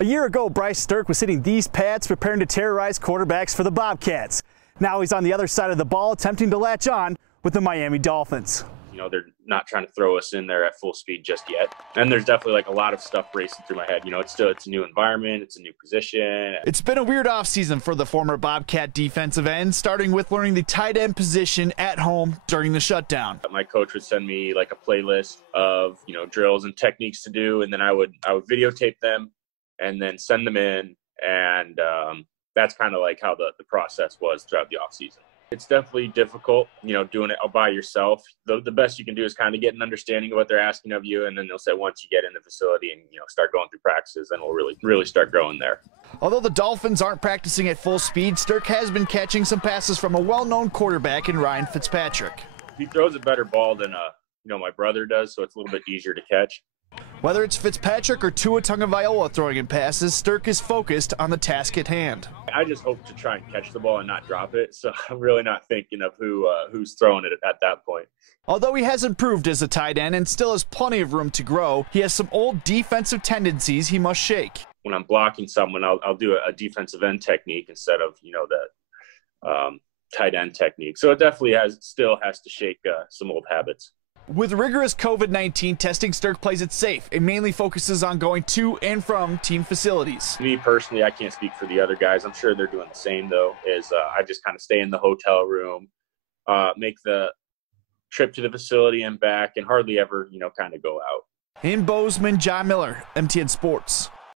A year ago, Bryce Sterk was hitting these pads preparing to terrorize quarterbacks for the Bobcats. Now he's on the other side of the ball attempting to latch on with the Miami Dolphins. You know, they're not trying to throw us in there at full speed just yet. And there's definitely like a lot of stuff racing through my head. You know, it's a new environment, it's a new position. It's been a weird offseason for the former Bobcat defensive end, starting with learning the tight end position at home during the shutdown. My coach would send me like a playlist of, you know, drills and techniques to do, and then I would videotape them and then send them in. And that's kind of like how the process was throughout the offseason. It's definitely difficult, you know, doing it all by yourself. The best you can do is kind of get an understanding of what they're asking of you, and then they'll say once you get in the facility and, you know, start going through practices, then we'll really start growing there. Although the Dolphins aren't practicing at full speed, Sterk has been catching some passes from a well-known quarterback in Ryan Fitzpatrick. He throws a better ball than my brother does, so it's a little bit easier to catch. Whether it's Fitzpatrick or Tua Tagovailoa throwing in passes, Sterk is focused on the task at hand. I just hope to try and catch the ball and not drop it, so I'm really not thinking of who's throwing it at that point. Although he has improved as a tight end and still has plenty of room to grow, he has some old defensive tendencies he must shake. When I'm blocking someone, I'll do a defensive end technique instead of, you know, the tight end technique. So it definitely still has to shake some old habits. With rigorous COVID-19 testing, Sterk plays it safe and mainly focuses on going to and from team facilities. Me personally, I can't speak for the other guys. I'm sure they're doing the same, though, I just kind of stay in the hotel room, make the trip to the facility and back, and hardly ever, you know, kind of go out. In Bozeman, John Miller, MTN Sports.